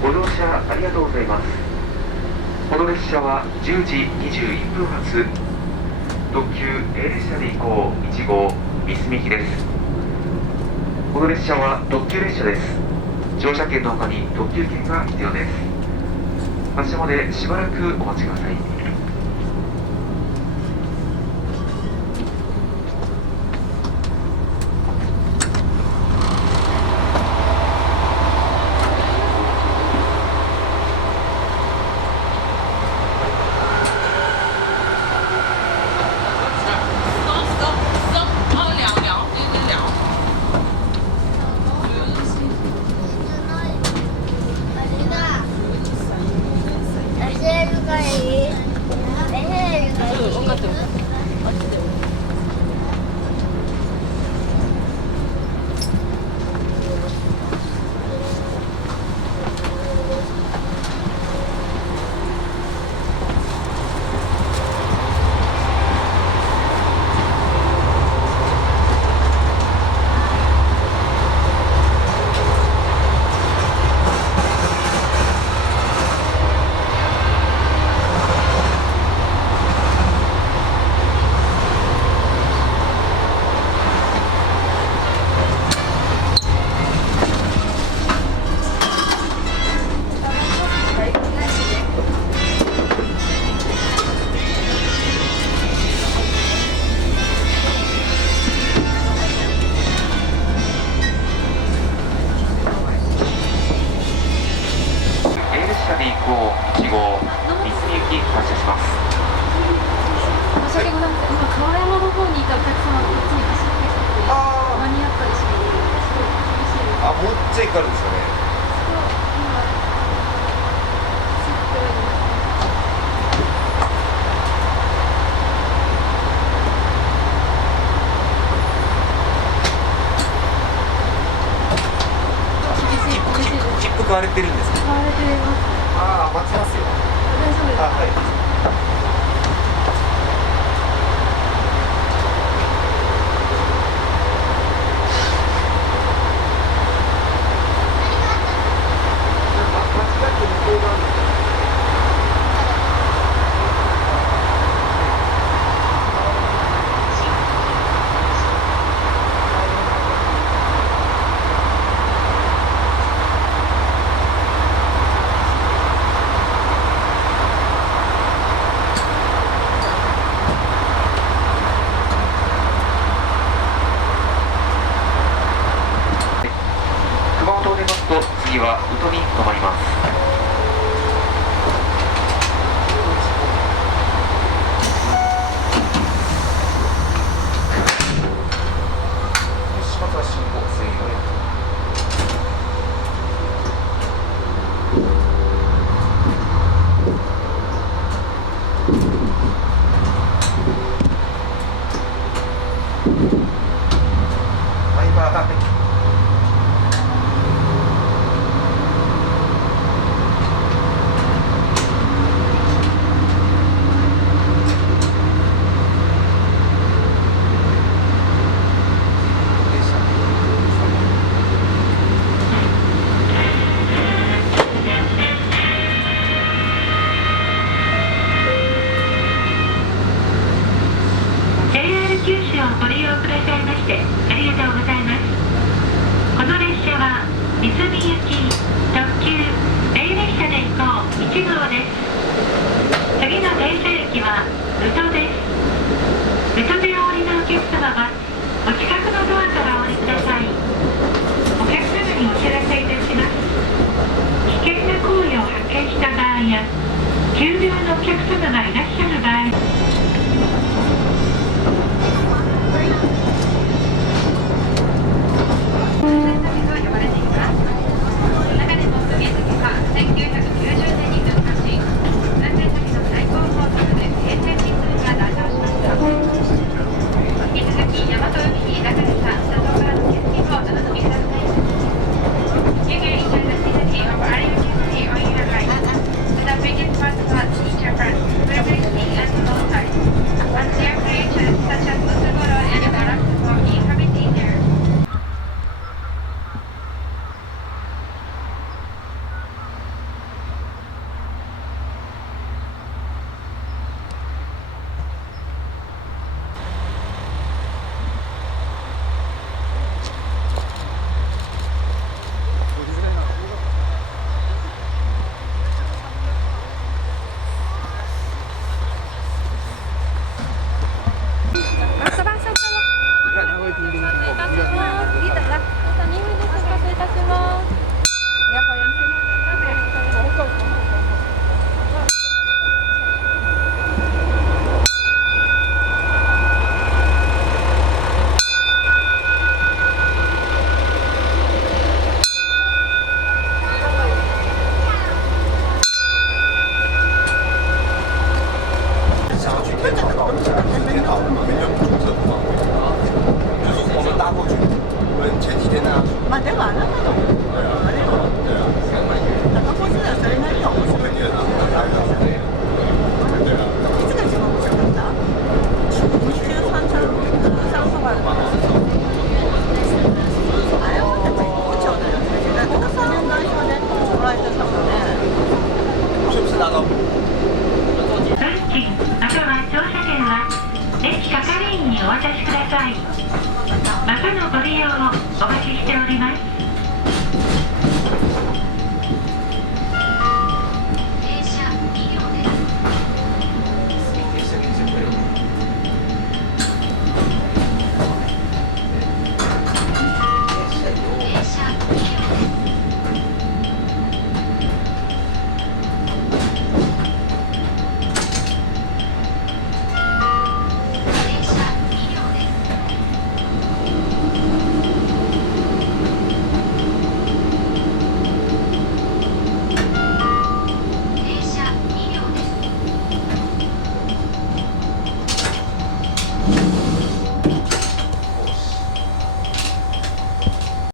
ご乗車ありがとうございます。この列車は10時21分発特急 A 列車で行こう1号三角行きです。この列車は特急列車です。乗車券の他に特急券が必要です。発車までしばらくお待ちください。もうちょいかかるんですよね。切符買われてるんですか？買われてます。ああ、待ちますよ。大丈夫ですか？はい。次は宇都に停まります。バイバイ。九州をご利用くださいましてありがとうございます。この列車は三角行き特急 A 列車で行こう1号です。次の停車駅は宇都です。宇お渡しください。またのご利用をお待ちしております。